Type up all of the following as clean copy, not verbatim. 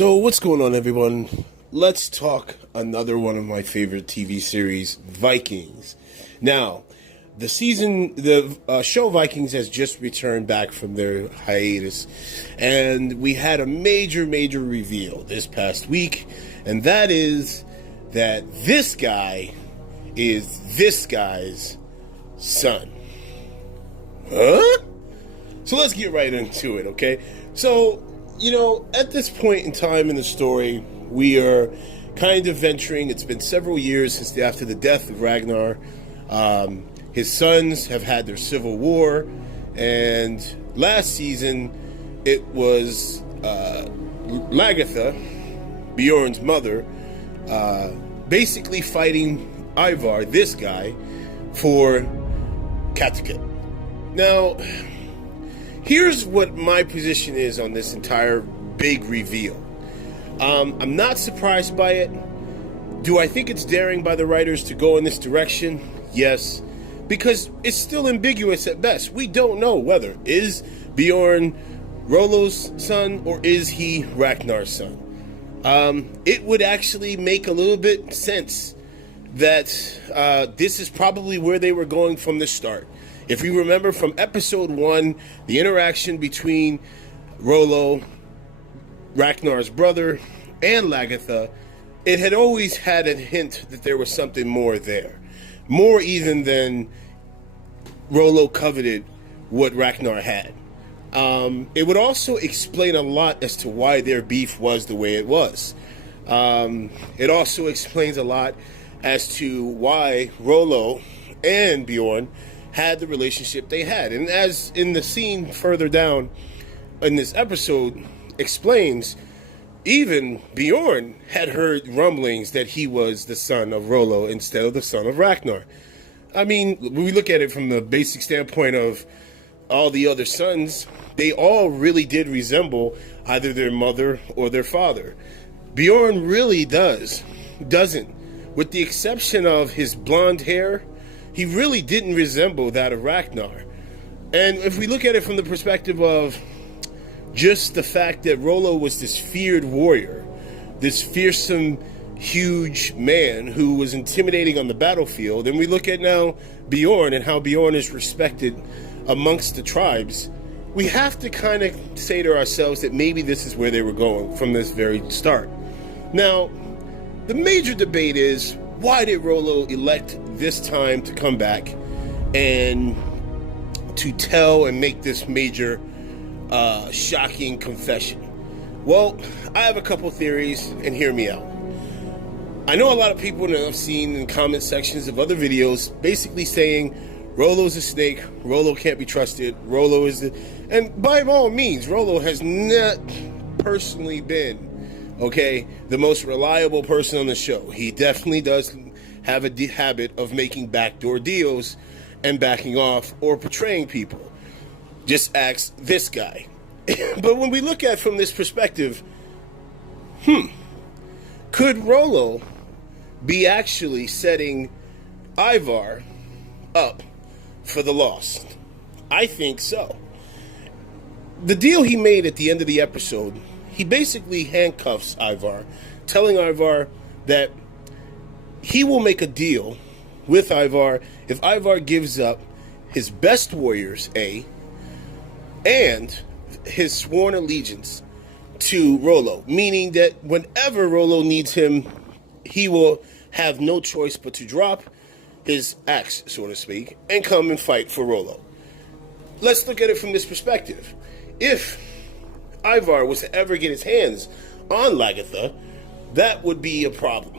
So what's going on, everyone? Let's talk another one of my favorite TV series, Vikings. Now, the show Vikings has just returned back from their hiatus, and we had a major reveal this past week, and that is that this guy is this guy's son. Huh? So let's get right into it, okay? So, at this point in time in the story, we are kind of venturing. It's been several years since after the death of Ragnar. His sons have had their civil war, and last season it was Lagertha, Bjorn's mother, basically fighting Ivar, this guy, for Kattegat. Now, here's what my position is on this entire big reveal. I'm not surprised by it. Do I think it's daring by the writers to go in this direction? Yes, because it's still ambiguous at best. We don't know whether is Bjorn Rollo's son or is he Ragnar's son. It would actually make a little bit sense that this is probably where they were going from the start. If you remember from episode 1, the interaction between Rollo, Ragnar's brother, and Lagertha, it had always had a hint that there was something more there. More even than Rollo coveted what Ragnar had. It would also explain a lot as to why their beef was the way it was. It also explains a lot as to why Rollo and Bjorn had the relationship they had. And as in the scene further down in this episode explains, even Bjorn had heard rumblings that he was the son of Rollo instead of the son of Ragnar. I mean, when we look at it from the basic standpoint of all the other sons, they all really did resemble either their mother or their father. Bjorn really doesn't. With the exception of his blonde hair, he really didn't resemble that of Ragnar. And if we look at it from the perspective of just the fact that Rollo was this feared warrior, this fearsome, huge man who was intimidating on the battlefield, and we look at now Bjorn and how Bjorn is respected amongst the tribes, we have to kind of say to ourselves that maybe this is where they were going from this very start. Now, the major debate is, why did Rollo elect this time to come back and to tell and make this major shocking confession? Well, I have a couple theories, and hear me out. I know a lot of people that I've seen in comment sections of other videos basically saying Rollo's a snake, Rollo can't be trusted, Rollo is the... And by all means, Rollo has not personally been, the most reliable person on the show. He definitely does have a habit of making backdoor deals and backing off or betraying people. Just ask this guy. But when we look at it from this perspective, could Rollo be actually setting Ivar up for the loss? I think so. The deal he made at the end of the episode, he basically handcuffs Ivar, telling Ivar that he will make a deal with Ivar if Ivar gives up his best warriors, and his sworn allegiance to Rollo, meaning that whenever Rollo needs him, he will have no choice but to drop his axe, so to speak, and come and fight for Rollo. Let's look at it from this perspective. If Ivar was to ever get his hands on Lagertha, that would be a problem.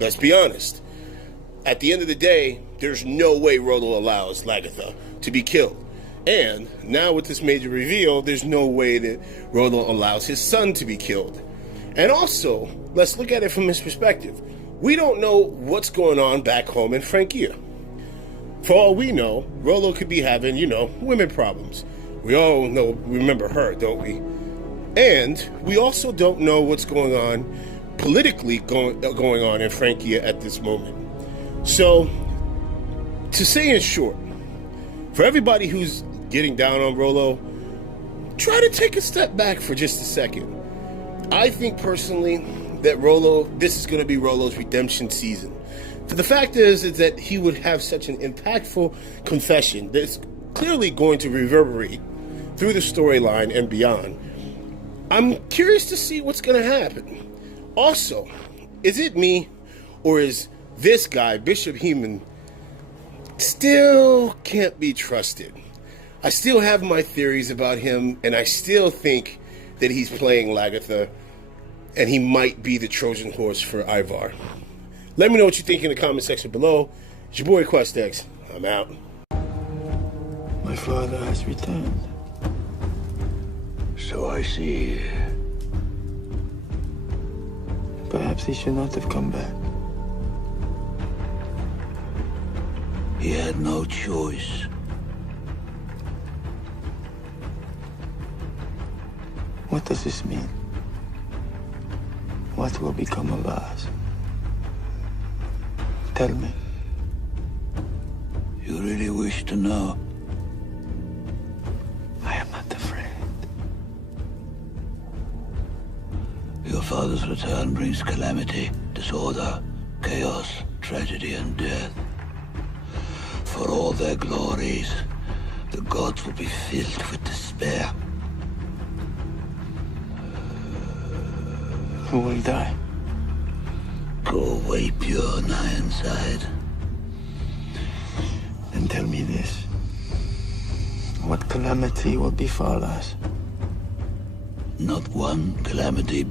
Let's be honest. At the end of the day, there's no way Rollo allows Lagertha to be killed. And now with this major reveal, there's no way that Rollo allows his son to be killed. And also, let's look at it from this perspective. We don't know what's going on back home in Francia. For all we know, Rollo could be having, women problems. We all remember her, don't we? And we also don't know what's going on politically going on in Francia at this moment. So, to say in short, for everybody who's getting down on Rollo, try to take a step back for just a second. I think personally that this is going to be Rollo's redemption season. For the fact is that he would have such an impactful confession that's clearly going to reverberate through the storyline and beyond. I'm curious to see what's going to happen. Also, is it me, or is this guy, Bishop Heenan, still can't be trusted? I still have my theories about him, and I still think that he's playing Lagertha, and he might be the Trojan horse for Ivar. Let me know what you think in the comment section below. It's your boy QuestX. I'm out. My father has returned. So I see. Perhaps he should not have come back. He had no choice. What does this mean? What will become of us? Tell me. You really wish to know? I am not afraid. Your father's return brings calamity, disorder, chaos, tragedy, and death. For all their glories, the gods will be filled with despair. Who will die? Go away, Bjron Irornside. Then tell me this. What calamity will befall us? Not one calamity,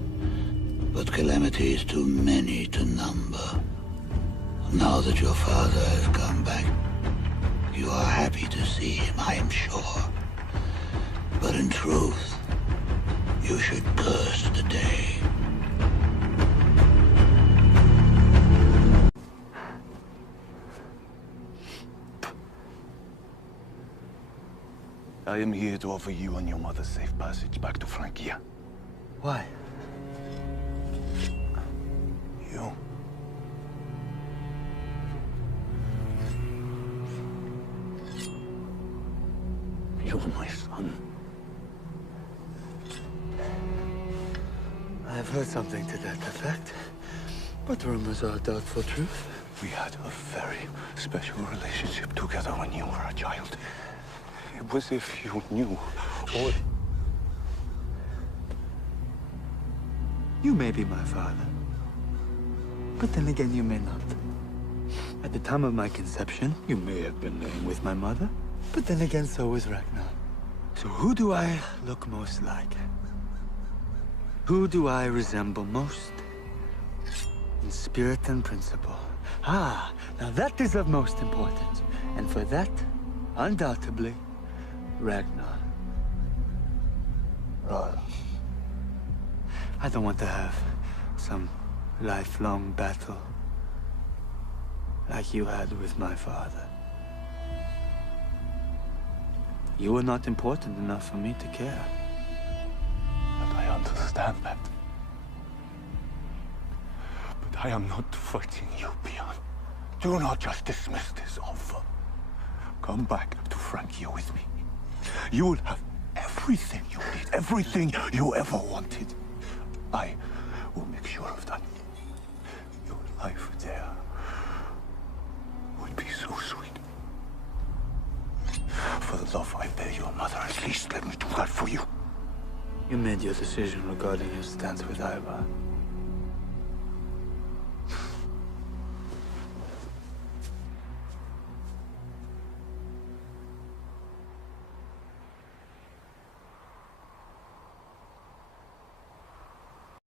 but calamities too many to number. Now that your father has come back, you are happy to see him, I am sure. But in truth, you should curse the day. I am here to offer you and your mother safe passage back to Francia. Why? You. You're my son. I've heard something to that effect, but rumors are doubtful truth. We had a very special relationship together when you were a child. It was as if you knew all. You may be my father, but then again you may not. At the time of my conception, you may have been laying with my mother, but then again so was Ragnar. So who do I look most like? Who do I resemble most? In spirit and principle. Ah, now that is of most importance. And for that, undoubtedly, Ragnar. Rollo. I don't want to have some lifelong battle like you had with my father. You were not important enough for me to care. And I understand that. But I am not fighting you, Bjron. Do not just dismiss this offer. Come back to Francia with me. You will have everything you need, everything you ever wanted. I will make sure of that. Your life there would be so sweet. For the love I bear your mother, at least let me do that for you. You made your decision regarding your stance with Ivar.